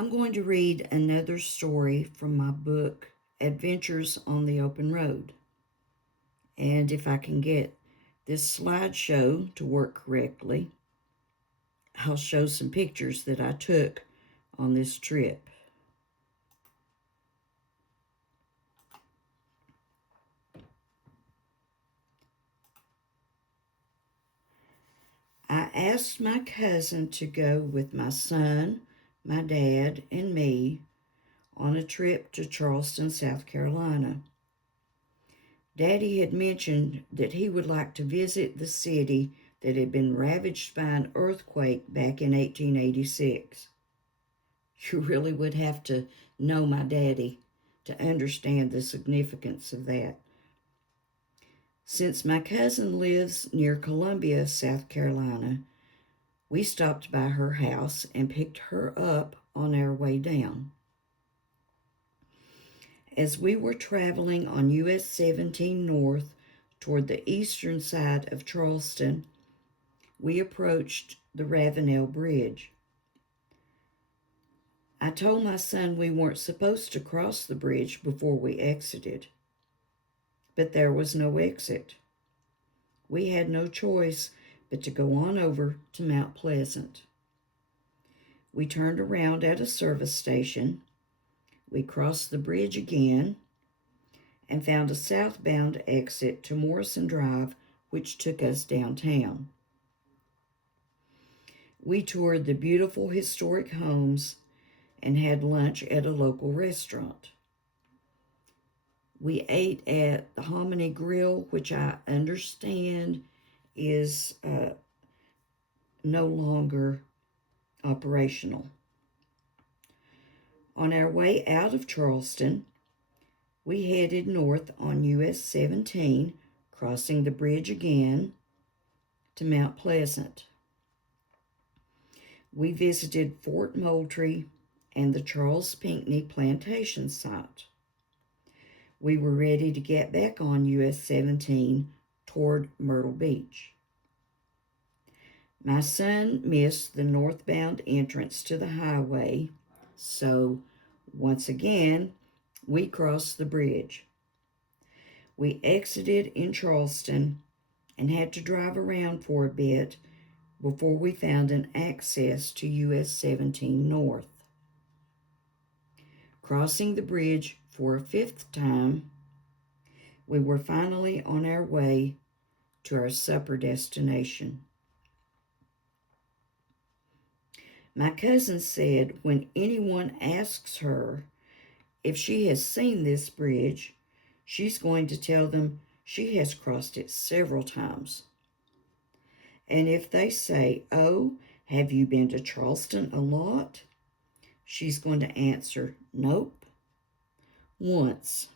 I'm going to read another story from my book, Adventures on the Open Road. And if I can get this slideshow to work correctly, I'll show some pictures that I took on this trip. I asked my cousin to go with my son, my dad, and me on a trip to Charleston, South Carolina. Daddy had mentioned that he would like to visit the city that had been ravaged by an earthquake back in 1886. You really would have to know my daddy to understand the significance of that. Since my cousin lives near Columbia, South Carolina, we stopped by her house and picked her up on our way down. As we were traveling on US 17 North toward the eastern side of Charleston, we approached the Ravenel Bridge. I told my son we weren't supposed to cross the bridge before we exited, but there was no exit. We had no choice but to go on over to Mount Pleasant. We turned around at a service station. We crossed the bridge again and found a southbound exit to Morrison Drive, which took us downtown. We toured the beautiful historic homes and had lunch at a local restaurant. We ate at the Hominy Grill, which I understand is no longer operational. On our way out of Charleston, we headed north on US 17, crossing the bridge again to Mount Pleasant. We visited Fort Moultrie and the Charles Pinckney plantation site. We were ready to get back on US 17 toward Myrtle Beach. My son missed the northbound entrance to the highway, so once again, we crossed the bridge. We exited in Charleston and had to drive around for a bit before we found an access to US 17 North. Crossing the bridge for a fifth time, we were finally on our way to our supper destination. My cousin said when anyone asks her if she has seen this bridge, she's going to tell them she has crossed it several times. And if they say, "Oh, have you been to Charleston a lot?" she's going to answer, "Nope, once."